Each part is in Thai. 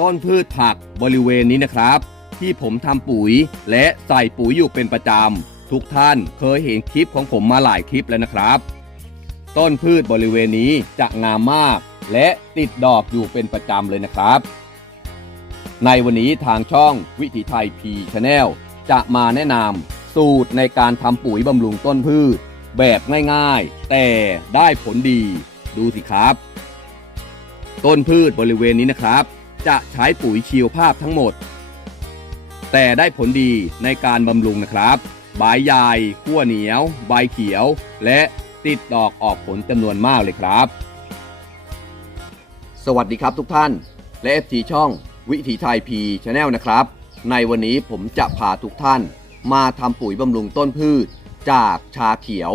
ต้นพืชผักบริเวณนี้นะครับ ที่ผมทำปุ๋ยและใส่ปุ๋ยอยู่เป็นประจำทุกท่านเคยเห็นคลิปของผมมาหลายคลิปแล้วนะครับ ต้นพืชบริเวณนี้จะงามมาก และติดดอกอยู่เป็นประจำเลยนะครับ ในวันนี้ทางช่องวิถีไทยพีชาแนลจะมาแนะนำสูตรในการทำปุ๋ยบำรุงต้นพืช แบบง่ายๆ แต่ได้ผลดีดูสิครับ ต้นพืชบริเวณนี้นะครับ จะใช้ปุ๋ยชีวภาพทั้งหมด แต่ได้ผลดีในการบำรุงนะครับ ใบใหญ่ขั้วเหนียว ใบเขียว และติดดอกออกผลจำนวนมากเลยครับ สวัสดีครับทุกท่าน และ FT ช่องวิถีไทยพีชาแนลนะครับ ในวันนี้ผมจะพาทุกท่าน มาทำปุ๋ยบำรุงต้นพืช จากชาเขียว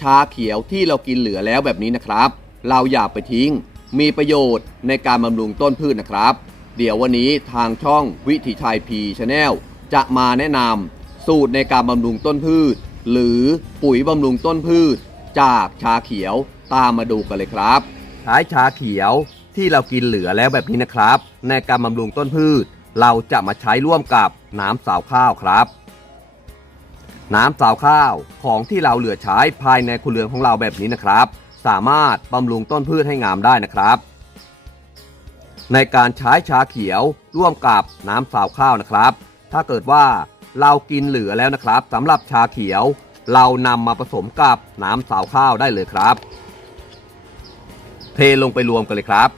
ชาเขียวที่เรากินเหลือแล้วแบบนี้นะครับ เราอย่าไปทิ้ง มีประโยชน์ในการบำรุงต้นพืชนะครับ เดี๋ยววันนี้ทางช่องวิถีไทยพีชาแนลจะมาแนะนำสูตรในการบำรุงต้นพืช หรือปุ๋ยบำรุงต้นพืช จากชาเขียวตามมาดูกันเลยครับใช้ชาเขียวที่เรากินเหลือแล้วแบบนี้นะครับ ในการบำรุงต้นพืช เราจะมาใช้ร่วมกับน้ำสาวข้าวครับ น้ำสาวข้าวของที่เราเหลือใช้ภายในครัวเรือนของเราแบบนี้นะครับ สามารถบำรุงต้นพืชให้งามได้นะครับ ในการใช้ชาเขียวร่วมกับน้ำสาวข้าวนะครับ ถ้าเกิดว่าเรากินเหลือแล้วนะครับสำหรับชาเขียว เรานำมาผสมกับน้ำสาวข้าวได้เลยครับ เทลงไปรวมกันเลยครับ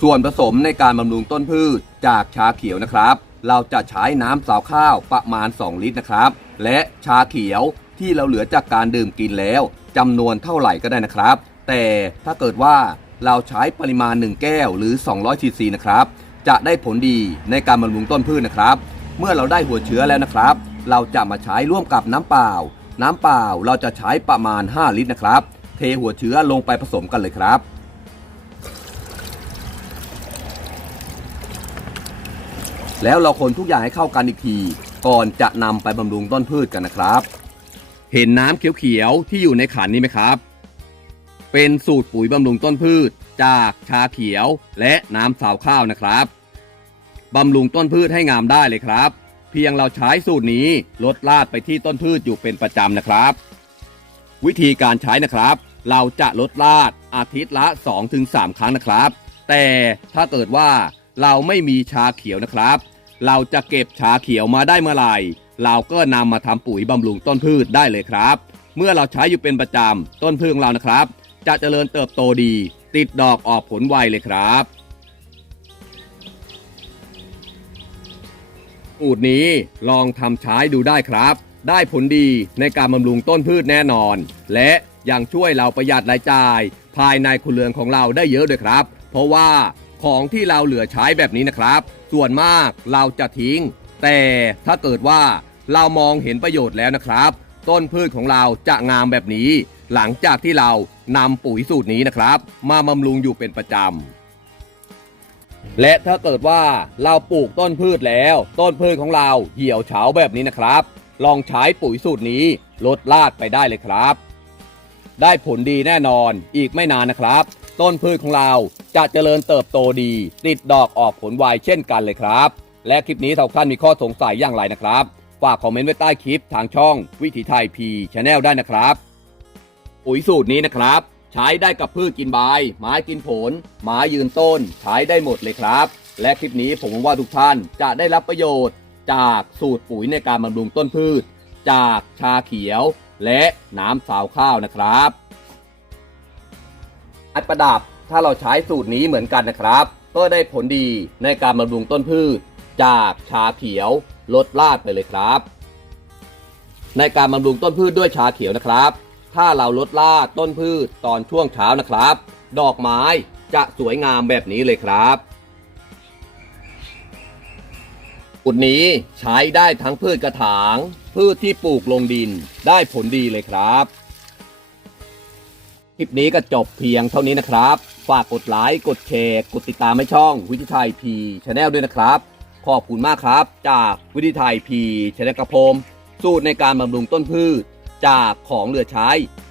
ส่วนผสมในการบำรุงต้นพืชจากชาเขียวนะครับ เราจะใช้น้ำสาวข้าวประมาณ 2 ลิตรนะครับ และชาเขียว ที่เราเหลือจากการดื่มกินแล้วจำนวนเท่าไหร่ก็ได้นะครับ แต่ถ้าเกิดว่าเราใช้ปริมาณ 1 แก้วหรือ 200ซีซีนะครับจะได้ผลดีในการบำรุงต้นพืชนะครับ เมื่อเราได้หัวเชื้อแล้วนะครับ เราจะมาใช้ร่วมกับน้ำเปล่า น้ำเปล่าเราจะใช้ประมาณ 5 ลิตรนะครับ เทหัวเชื้อลงไปผสมกันเลยครับ แล้วเราคนทุกอย่างให้เข้ากันอีกที ก่อนจะนำไปบำรุงต้นพืชกันนะครับ เห็นน้ำเขียวๆที่อยู่ในขันนี้ไหมครับ เป็นสูตรปุ๋ยบำรุงต้นพืช จากชาเขียวและน้ำสาวข้าวนะครับบำรุงต้นพืชให้งามได้เลยครับ เพียงเราใช้สูตรนี้ลดลาดไปที่ต้นพืชอยู่เป็นประจำนะครับ วิธีการใช้นะครับ เราจะลดลาดอาทิตย์ละ 2-3 ครั้งนะครับ แต่ถ้าเกิดว่าเราไม่มีชาเขียวนะครับ เราจะเก็บชาเขียวมาได้เมื่อไหร่ เราก็นำมาทำปุ๋ยบำรุงต้นพืชได้เลยครับ เมื่อเราใช้อยู่เป็นประจำต้นพืชของเรานะครับ จะเจริญเติบโตดี ติดดอกออกผลไวเลยครับสูตรนี้ลองทำใช้ดูได้ครับ ได้ผลดีในการบำรุงต้นพืชแน่นอน และยังช่วยเราประหยัดรายจ่าย ภายในครัวเรือนของเราได้เยอะด้วยครับ เพราะว่าของที่เราเหลือใช้แบบนี้นะครับ ส่วนมากเราจะทิ้ง แต่ถ้าเกิดว่าเรามองเห็นประโยชน์แล้วนะครับ ต้นพืชของเราจะงามแบบนี้ หลังจากที่เรานำปุ๋ยสูตรนี้นะครับ มาบำรุงอยู่เป็นประจำและถ้าเกิดว่าเราปลูกต้นพืชแล้ว ต้นพืชของเราเหี่ยวเฉาแบบนี้นะครับ ลองใช้ปุ๋ยสูตรนี้ลดลาดไปได้เลยครับ ได้ผลดีแน่นอนอีกไม่นานนะครับ ต้นพืชของเราจะเจริญเติบโตดี ติดดอกออกผลไวเช่นกันเลยครับ และคลิปนี้ถ้าท่านมีข้อสงสัยอย่างไรนะครับ ฝากคอมเมนต์ไว้ใต้คลิปทางช่องวิถีไทยพีชแนลได้นะครับ ปุ๋ยสูตรนี้นะครับ ใช้ได้กับพืชกินใบไม้กินผลไม้ยืนต้น ใช้ได้หมดเลยครับ และคลิปนี้ผมหวังว่าทุกท่านจะได้รับประโยชน์ จากสูตรปุ๋ยในการบำรุงต้นพืช จากชาเขียว และน้ำสาวข้าวนะครับอัดประดับถ้าเราใช้สูตรนี้เหมือนกันนะครับ ก็ได้ผลดีในการบำรุงต้นพืช จากชาเขียวลดลาดไปเลยครับ ในการบำรุงต้นพืชด้วยชาเขียวนะครับ ถ้าเราลดลาดต้นพืชตอนช่วงเช้านะครับ ดอกไม้จะสวยงามแบบนี้เลยครับอุดนี้ใช้ได้ทั้งพืชกระถาง พืชที่ปลูกลงดินได้ผลดีเลยครับคลิปนี้ก็จบเพียงเท่านี้นะครับ ฝากกดไลค์ กดแชร์ กดติดตามให้ช่องวิทิไทยพีชาแนลด้วยนะครับ ขอบคุณมากครับ จากวิทิไทยพีชนลกระผมสูตรในการบำรุงต้นพืช จากของเหลือใช้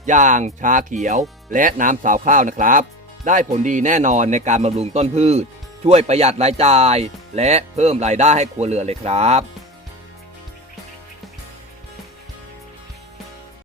อย่างชาเขียว และน้ำสาวข้าวนะครับ ได้ผลดีแน่นอนในการบำรุงต้นพืช ช่วยประหยัดรายจ่าย และเพิ่มรายได้ให้ครัวเรือนเลยครับ